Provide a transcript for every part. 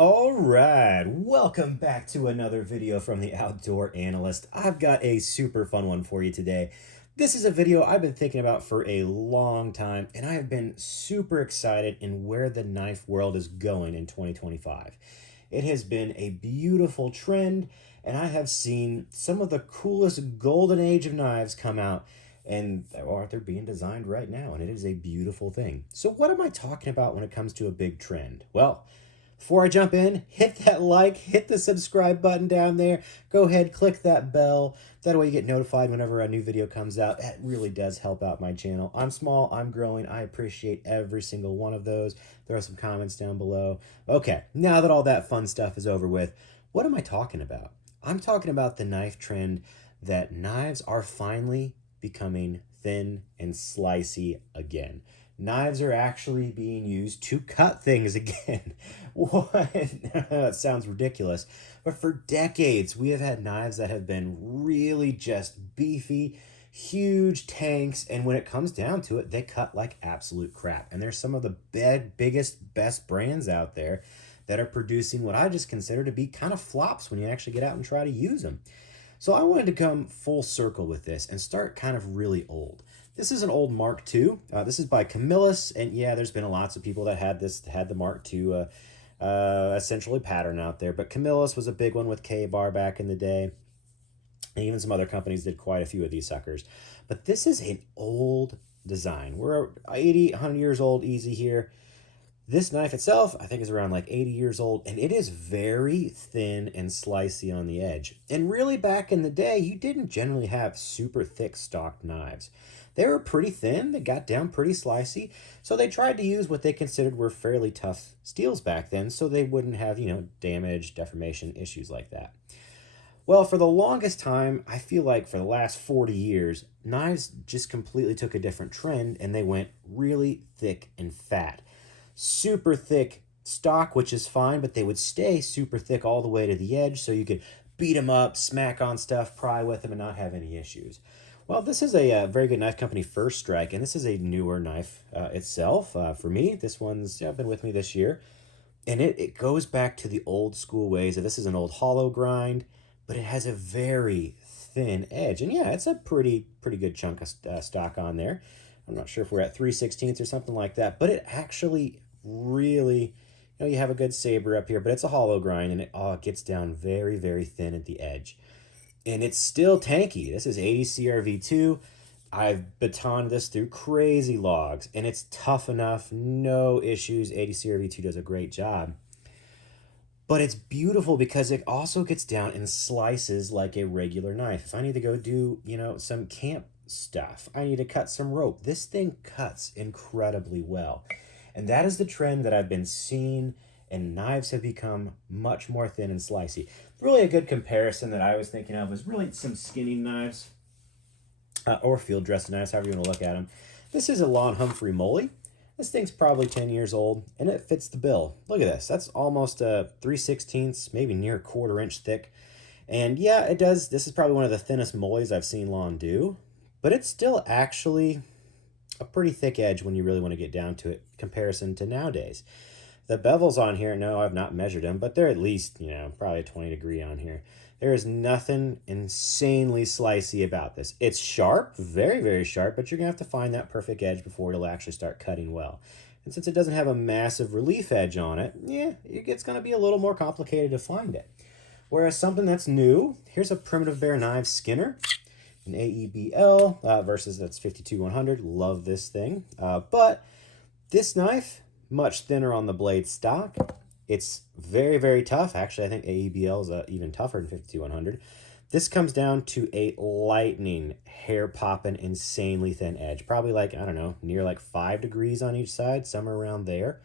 All right, welcome back to another video from the Outdoor Analyst. I've got a super fun one for you today. This is a video I've been thinking about for a long time, and I have been super excited in where the knife world is going in 2025. It has been a beautiful trend, and I have seen some of the coolest golden age of knives come out, and they're being designed right now, and it is a beautiful thing. So what am I talking about when it comes to a big trend? Well, before I jump in, hit that like, hit the subscribe button down there. Go ahead, click that bell. That way you get notified whenever a new video comes out. It really does help out my channel. I'm small, I'm growing. I appreciate every single one of those. Throw some comments down below. Okay, now that all that fun stuff is over with, what am I talking about? I'm talking about the knife trend that knives are finally becoming thin and slicey again. Knives are actually being used to cut things again. What? That sounds ridiculous. But for decades, we have had knives that have been really just beefy, huge tanks, and when it comes down to it, they cut like absolute crap. And there's some of the biggest, best brands out there that are producing what I just consider to be kind of flops when you actually get out and try to use them. So I wanted to come full circle with this and start kind of really old. This is an old Mark II. This is by Camillus, and yeah, there's been lots of people that had the Mark II essentially pattern out there. But Camillus was a big one with K-bar back in the day. And even some other companies did quite a few of these suckers. But this is an old design. We're 80, 100 years old easy here. This knife itself, I think, is around like 80 years old, and it is very thin and slicey on the edge. And really, back in the day, you didn't generally have super thick stocked knives. They were pretty thin, they got down pretty slicey, so they tried to use what they considered were fairly tough steels back then, so they wouldn't have, damage, deformation, issues like that. Well, for the longest time, I feel like for the last 40 years, knives just completely took a different trend, and they went really thick and fat. Super thick stock, which is fine, but they would stay super thick all the way to the edge so you could beat them up, smack on stuff, pry with them, and not have any issues. Well, this is a very good knife company, First Strike, and this is a newer knife itself. For me, this one's been with me this year, and it goes back to the old school ways. This is an old hollow grind, but it has a very thin edge, and yeah, it's a pretty good chunk of stock on there. I'm not sure if we're at 3/16 or something like that, but it actually really, you have a good saber up here, but it's a hollow grind, and it gets down very thin at the edge. And it's still tanky. This is 80 CRV2. I've batoned this through crazy logs, and it's tough enough, no issues. 80 CRV2 does a great job. But it's beautiful because it also gets down and slices like a regular knife. If I need to go do, some camp stuff, I need to cut some rope, this thing cuts incredibly well. And that is the trend that I've been seeing, and knives have become much more thin and slicey. Really a good comparison that I was thinking of was really some skinning knives, or field dressing knives, however you want to look at them. This is a Lon Humphrey Moley. This thing's probably 10 years old, and it fits the bill. Look at this. That's almost a 3/16, maybe near a 1/4 inch thick. And yeah, it does. This is probably one of the thinnest moleys I've seen Lon do, but it's still actually a pretty thick edge when you really want to get down to it, comparison to nowadays. The bevels on here, no, I've not measured them, but they're at least, probably a 20 degree on here. There is nothing insanely slicey about this. It's sharp, very sharp, but you're going to have to find that perfect edge before it'll actually start cutting well. And since it doesn't have a massive relief edge on it, yeah, it's going to be a little more complicated to find it. Whereas something that's new, here's a Primitive Bear Knives Skinner. An AEBL versus that's 52-100. Love this thing. But this knife, much thinner on the blade stock. It's very tough. Actually, I think AEBL is even tougher than 52-100. This comes down to a lightning, hair-popping, insanely thin edge. Probably like, I don't know, near like 5 degrees on each side, somewhere around there.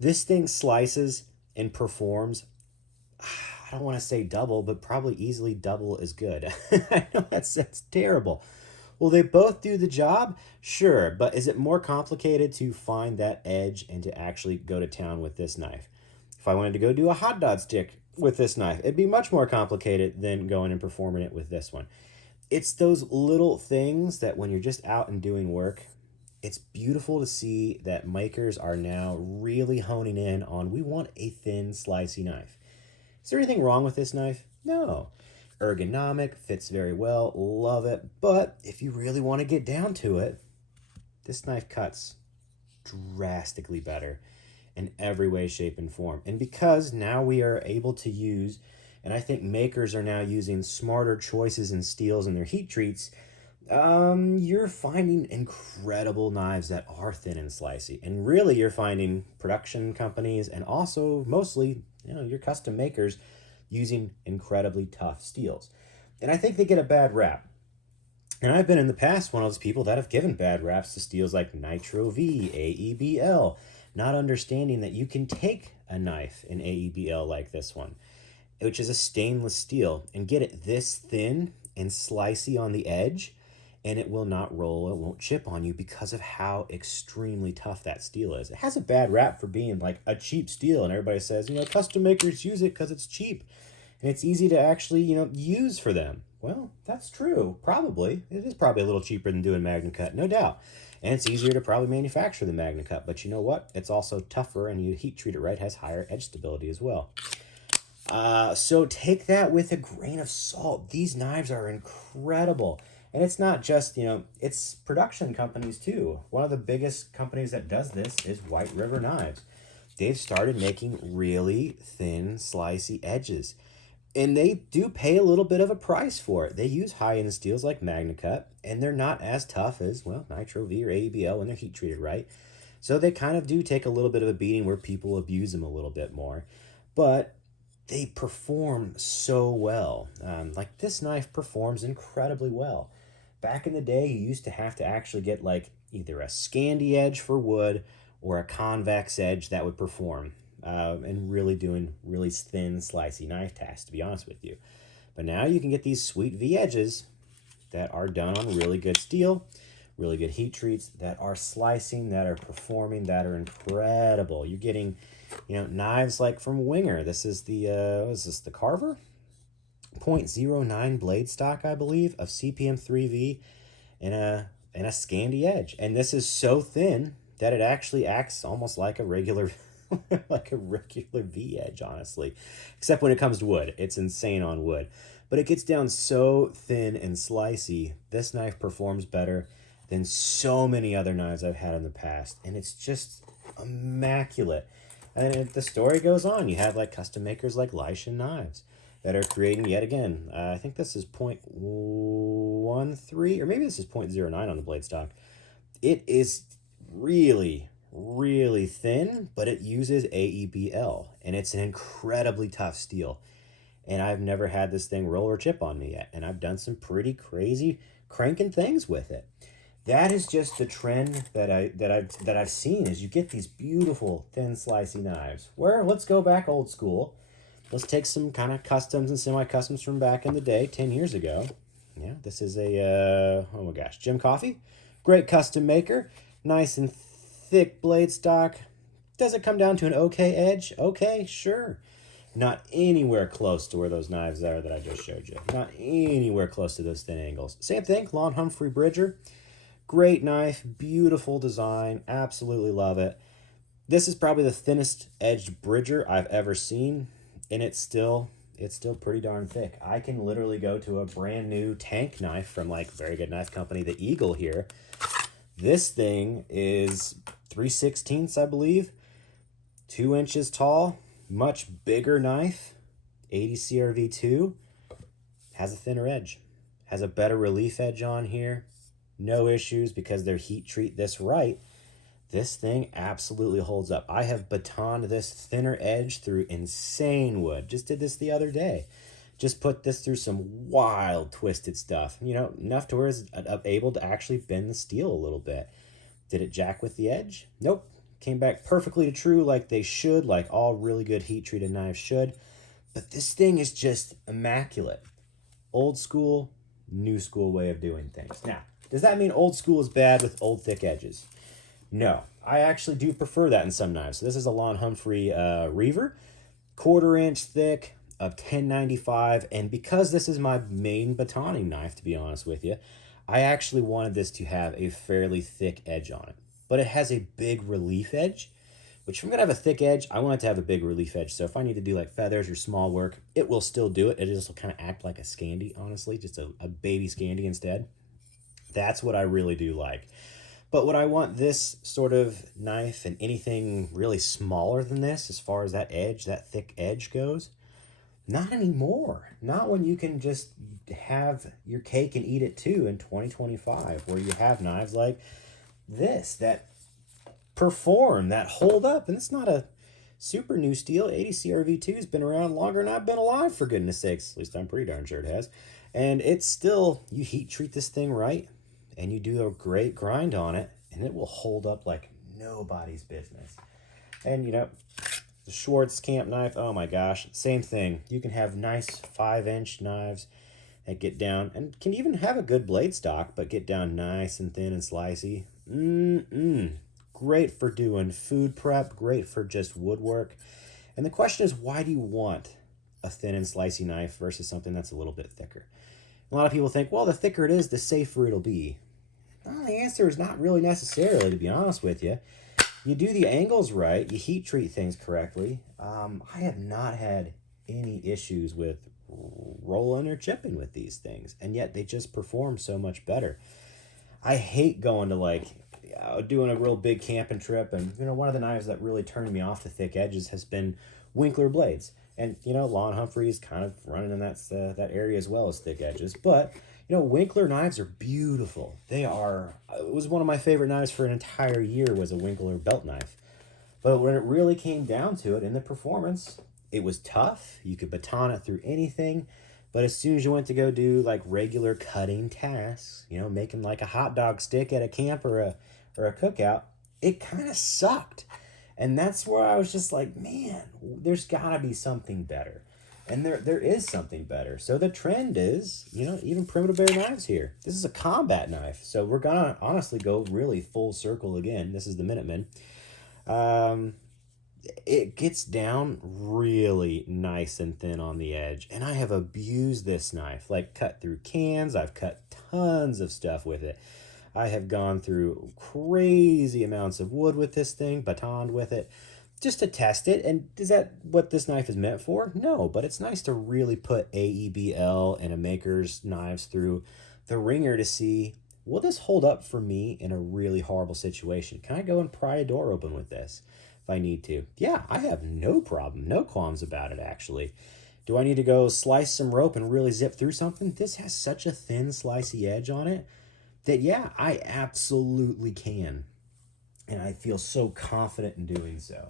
This thing slices and performs, I don't want to say double, but probably easily double as good. I know that's terrible. Will they both do the job? Sure, but is it more complicated to find that edge and to actually go to town with this knife? If I wanted to go do a hot dog stick with this knife, it'd be much more complicated than going and performing it with this one. It's those little things that when you're just out and doing work, it's beautiful to see that makers are now really honing in on we want a thin, slicey knife. Is there anything wrong with this knife? No. Ergonomic, fits very well, love it. But if you really want to get down to it, this knife cuts drastically better in every way, shape, and form. And because now we are able to use, and I think makers are now using smarter choices in steels and their heat treats, you're finding incredible knives that are thin and slicey. And really, you're finding production companies and also mostly, your custom makers using incredibly tough steels. And I think they get a bad rap. And I've been in the past one of those people that have given bad raps to steels like Nitro V, AEBL, not understanding that you can take a knife in AEBL like this one, which is a stainless steel, and get it this thin and slicey on the edge, and it will not roll, it won't chip on you because of how extremely tough that steel is. It has a bad rap for being like a cheap steel, and everybody says, custom makers use it because it's cheap and it's easy to actually, use for them. Well, that's true. Probably. It is probably a little cheaper than doing Magna Cut, no doubt. And it's easier to probably manufacture than Magna Cut. But you know what? It's also tougher, and you heat treat it right, has higher edge stability as well. So take that with a grain of salt. These knives are incredible. And it's not just, it's production companies too. One of the biggest companies that does this is White River Knives. They've started making really thin, slicey edges. And they do pay a little bit of a price for it. They use high-end steels like Magna Cut, and they're not as tough as, Nitro V or AEBL when they're heat treated right. So they kind of do take a little bit of a beating where people abuse them a little bit more. But they perform so well. Like this knife performs incredibly well. Back in the day, you used to have to actually get like either a Scandi edge for wood or a convex edge that would perform. And really doing really thin, slicey knife tasks, to be honest with you. But now you can get these sweet V edges that are done on really good steel, really good heat treats that are slicing, that are performing, that are incredible. You're getting, knives like from Winger. This is the, what is this, the Carver? 0.09 blade stock, I believe, of CPM 3V and a Scandi edge. And this is so thin that it actually acts almost like a regular like a regular V edge, honestly, except when it comes to wood. It's insane on wood, but it gets down so thin and slicey. This knife performs better than so many other knives I've had in the past, and it's just immaculate. And the story goes on. You have like custom makers like Lycian Knives that are creating yet again. I think this is 0.13, or maybe this is 0.09 on the blade stock. It is really thin, but it uses AEBL, and it's an incredibly tough steel. And I've never had this thing roll or chip on me yet, and I've done some pretty crazy cranking things with it. That is just the trend that I've seen, is you get these beautiful thin slicey knives. Where let's go back old school. Let's take some kind of customs and semi-customs from back in the day, 10 years ago. Yeah, this is a oh my gosh, Jim Coffey, great custom maker, nice and thick blade stock. Does it come down to an okay edge? Okay, sure. Not anywhere close to where those knives are that I just showed you. Not anywhere close to those thin angles. Same thing, Lon Humphrey Bridger. Great knife, beautiful design, absolutely love it. This is probably the thinnest edged Bridger I've ever seen, and it's still pretty darn thick. I can literally go to a brand new tank knife from like very good knife company, the Eagle here. This thing is 3/16, I believe, 2 inches tall, much bigger knife, 80 CRV2, has a thinner edge, has a better relief edge on here. No issues because they heat treat this right. This thing absolutely holds up. I have batoned this thinner edge through insane wood. Just did this the other day. Just put this through some wild twisted stuff. Enough to where it's able to actually bend the steel a little bit. Did it jack with the edge? Nope. Came back perfectly to true like they should, like all really good heat treated knives should. But this thing is just immaculate. Old school, new school way of doing things. Now, does that mean old school is bad with old thick edges? No, I actually do prefer that in some knives. So this is a Lon Humphrey Reaver, 1/4 inch thick of 1095, and because this is my main batoning knife, to be honest with you, I actually wanted this to have a fairly thick edge on it, but it has a big relief edge, which if I'm gonna have a thick edge, I want it to have a big relief edge. So if I need to do like feathers or small work, it will still do it. It just will kind of act like a Scandi, honestly, just a baby Scandi instead. That's what I really do like. But would I want this sort of knife and anything really smaller than this as far as that edge, that thick edge goes? Not anymore. Not when you can just have your cake and eat it too in 2025, where you have knives like this that perform, that hold up. And it's not a super new steel. 80 CRV2 has been around longer than I've been alive, for goodness sakes. At least I'm pretty darn sure it has. And it's still, you heat treat this thing right, and you do a great grind on it, and it will hold up like nobody's business. And, you know, the Schwartz camp knife, oh my gosh, same thing. You can have nice 5-inch knives that get down, and can even have a good blade stock, but get down nice and thin and slicey. Great for doing food prep, great for just woodwork. And the question is, why do you want a thin and slicey knife versus something that's a little bit thicker? A lot of people think, well, the thicker it is, the safer it'll be. Well, the answer is not really necessarily, to be honest with you. You do the angles right, you heat treat things correctly. I have not had any issues with rolling or chipping with these things, and yet they just perform so much better. I hate going to like doing a real big camping trip, and you know, one of the knives that really turned me off the thick edges has been Winkler blades. And you know, Lon Humphrey's kind of running in that area as well as thick edges. But you know, Winkler knives are beautiful. They are. It was one of my favorite knives for an entire year, was a Winkler belt knife. But when it really came down to it in the performance, it was tough. You could baton it through anything. But as soon as you went to go do like regular cutting tasks, you know, making like a hot dog stick at a camp or a cookout, it kind of sucked. And that's where I was just like, man, there's gotta be something better. And there is something better. So the trend is, you know, even Primitive Bear knives here. This is a combat knife. So we're gonna honestly go really full circle again. This is the Minuteman. It gets down really nice and thin on the edge. And I have abused this knife, like cut through cans. I've cut tons of stuff with it. I have gone through crazy amounts of wood with this thing, batoned with it, just to test it. And is that what this knife is meant for? No, but it's nice to really put AEBL and a maker's knives through the ringer to see, will this hold up for me in a really horrible situation? Can I go and pry a door open with this if I need to? Yeah, I have no problem, no qualms about it, actually. Do I need to go slice some rope and really zip through something? This has such a thin, slicey edge on it that, yeah, I absolutely can. And I feel so confident in doing so.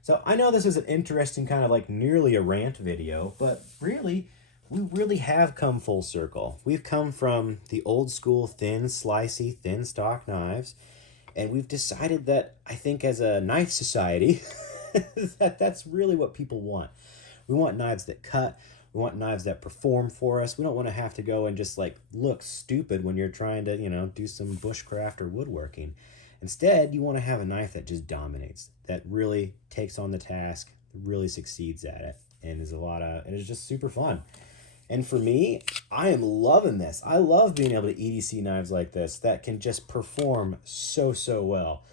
So I know this is an interesting kind of like nearly a rant video, but really, we really have come full circle. We've come from the old school thin, slicey, thin stock knives, and we've decided that, I think as a knife society, that's really what people want. We want knives that cut. We want knives that perform for us. We don't want to have to go and just like look stupid when you're trying to, you know, do some bushcraft or woodworking. Instead, you want to have a knife that just dominates, that really takes on the task, really succeeds at it, and is just super fun. And for me, I am loving this. I love being able to EDC knives like this that can just perform so well.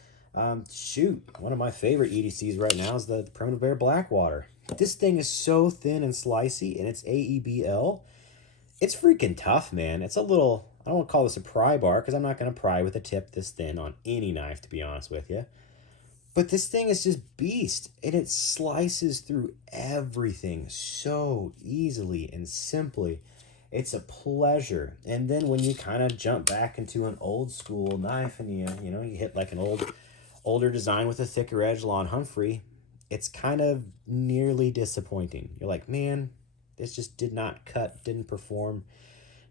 Shoot, one of my favorite EDCs right now is the Primitive Bear Blackwater. This thing is so thin and slicey, and it's AEBL. It's freaking tough, man. It's a little, I don't want to call this a pry bar, because I'm not going to pry with a tip this thin on any knife, to be honest with you. But this thing is just beast, and it slices through everything so easily and simply. It's a pleasure. And then when you kind of jump back into an old school knife and you hit like an older design with a thicker edge, Lon Humphrey, it's kind of nearly disappointing. You're like, man, this just did not cut, didn't perform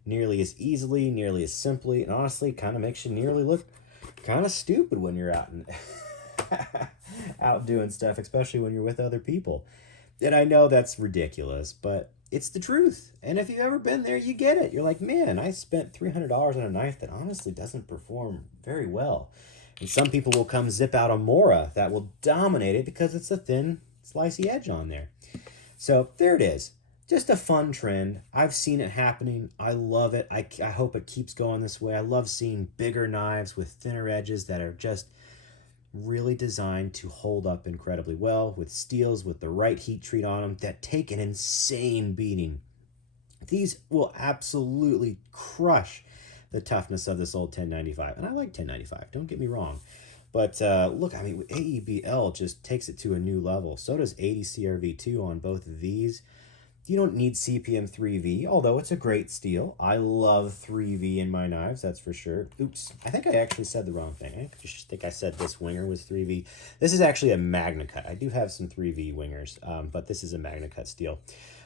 nearly as easily, nearly as simply, and honestly kind of makes you nearly look kind of stupid when you're out and out doing stuff, especially when you're with other people. And I know that's ridiculous, but it's the truth. And if you've ever been there, you get it. You're like, man, I spent $300 on a knife that honestly doesn't perform very well. And some people will come zip out a Mora that will dominate it because it's a thin, slicey edge on there. So there it is. Just a fun trend. I've seen it happening. I love it. I hope it keeps going this way. I love seeing bigger knives with thinner edges that are just really designed to hold up incredibly well with steels with the right heat treat on them that take an insane beating. These will absolutely crush the toughness of this old 1095. And I like 1095, don't get me wrong. But look, I mean, AEBL just takes it to a new level. So does 80 CRV2 on both of these. You don't need CPM 3V, although it's a great steel. I love 3V in my knives, that's for sure. Oops, I think I actually said the wrong thing. I just think I said this winger was 3V. This is actually a Magna Cut. I do have some 3V wingers, but this is a Magna Cut steel.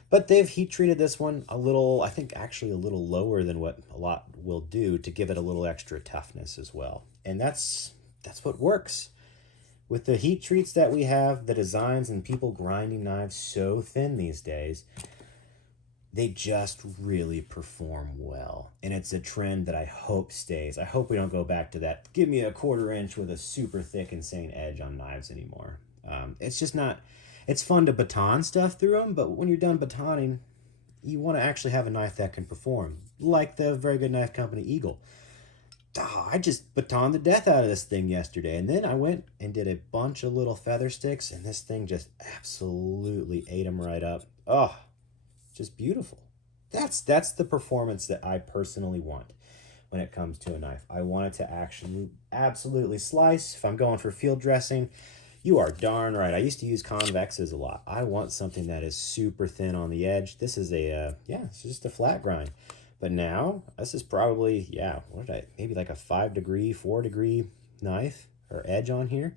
But they've heat treated this one a little, I think actually a little lower than what a lot will do to give it a little extra toughness as well. And that's what works. With the heat treats that we have, the designs and people grinding knives so thin these days, they just really perform well. And it's a trend that I hope stays. I hope we don't go back to that, give me a 1/4 inch with a super thick, insane edge on knives anymore. It's just not, it's fun to baton stuff through them, but when you're done batoning, you want to actually have a knife that can perform. Like the very good knife company Eagle. I just batoned the death out of this thing yesterday, and then I went and did a bunch of little feather sticks, and this thing just absolutely ate them right up. Oh, just beautiful. That's the performance that I personally want when it comes to a knife. I want it to actually absolutely slice. If I'm going for field dressing, you are darn right. I used to use convexes a lot. I want something that is super thin on the edge. This is a, yeah, it's just a flat grind. But now, this is probably, yeah, what did I, maybe like a 5 degree, 4 degree knife or edge on here.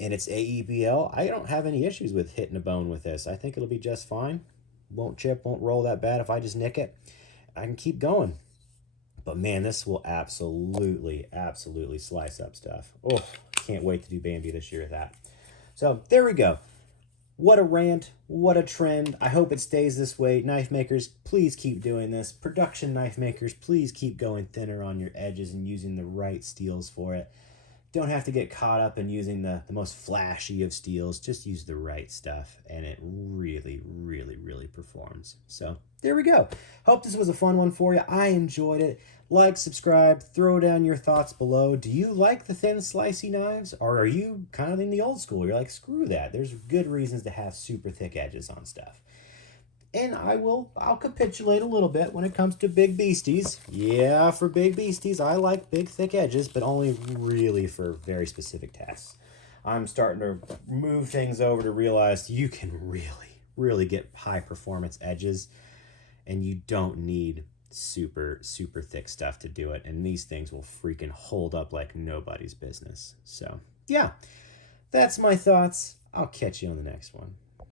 And it's AEBL. I don't have any issues with hitting a bone with this. I think it'll be just fine. Won't chip, won't roll that bad if I just nick it. I can keep going. But man, this will absolutely, absolutely slice up stuff. Oh, can't wait to do Bambi this year with that. So there we go. What a rant, what a trend. I hope it stays this way. Knife makers, please keep doing this. Production knife makers, please keep going thinner on your edges and using the right steels for it. Don't have to get caught up in using the most flashy of steels. Just use the right stuff, and it really, really, really performs. So there we go. Hope this was a fun one for you. I enjoyed it. Like, subscribe, throw down your thoughts below. Do you like the thin slicey knives, or are you kind of in the old school? You're like, screw that. There's good reasons to have super thick edges on stuff. And I'll capitulate a little bit when it comes to big beasties. Yeah, for big beasties, I like big thick edges, but only really for very specific tasks. I'm starting to move things over to realize you can really, really get high performance edges, and you don't need super, super thick stuff to do it. And these things will freaking hold up like nobody's business. So, yeah, that's my thoughts. I'll catch you on the next one.